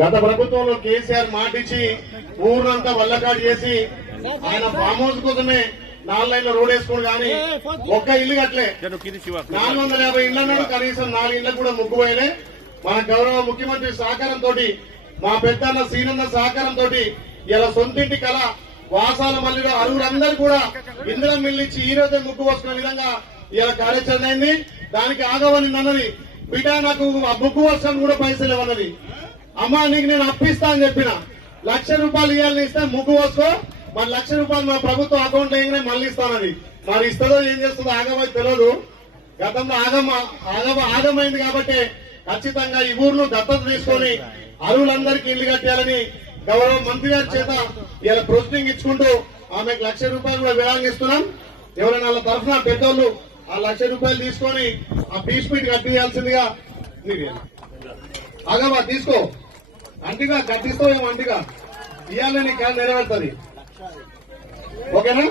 గత ప్రభుత్వంలో కేసీఆర్ మాటిచ్చి ఊరంతా వల్లకాడు చేసి ఆయన ఫామ్ హౌస్ కోసమే 4 లైన్ల రోడ్ వేసుకోండి కానీ ఒక్క ఇల్లు కట్టలే. 450 ఇళ్లను కనీసం 4 ఇళ్లకు కూడా ముగ్గుపోయలే. మన గౌరవ ముఖ్యమంత్రి సహకారంతో, మా పెద్దన్న సీనన్న సహకారంతో ఇలా సొంతింటి కళ వాసాల మల్లిలో అరువులందరూ కూడా ఇందిరా మిల్లిచ్చి ఈ రోజే ముగ్గు వస్తున్న విధంగా ఇలా కార్యాచరణ అయింది. దానికి ఆగవని అన్నది బిడ్డ, నాకు ఆ ముగ్గు వస్తాను కూడా పైసలు ఇవ్వన్నది. అమ్మా నీకు నేను అప్పిస్తా అని చెప్పిన, 1,00,000 రూపాయలు ఇవ్వాలని ఇస్తే ముగ్గు వస్తూ మరి 1,00,000 రూపాయలు మా ప్రభుత్వం అకౌంట్ వేయగానే మళ్ళీ ఇస్తానని. మరి ఇస్తుందో ఏం చేస్తుందో ఆగమని తెలియదు. గతంలో ఆగమైంది కాబట్టి ఖచ్చితంగా ఈ ఊర్ను దత్తత తీసుకొని అరువులందరికీ ఇల్లు కట్టాలని గౌరవ మంత్రి గారి చేత ఇలా ప్రొసీడింగ్ ఇచ్చుకుంటూ ఆమెకు 1,00,000 రూపాయలు కూడా విరాంగిస్తున్నాం. ఎవరైనా వాళ్ళ తరఫున పెద్దోళ్ళు ఆ 1,00,000 రూపాయలు తీసుకొని ఆ పీస్ మీట్ కట్టియాల్సిందిగా. ఆగమా తీసుకో, అంటిగా కట్టిస్తావు ఏమో, అంటిగా ఇవ్వాలని నీకు నెరవేరుతుంది. ఓకేనా?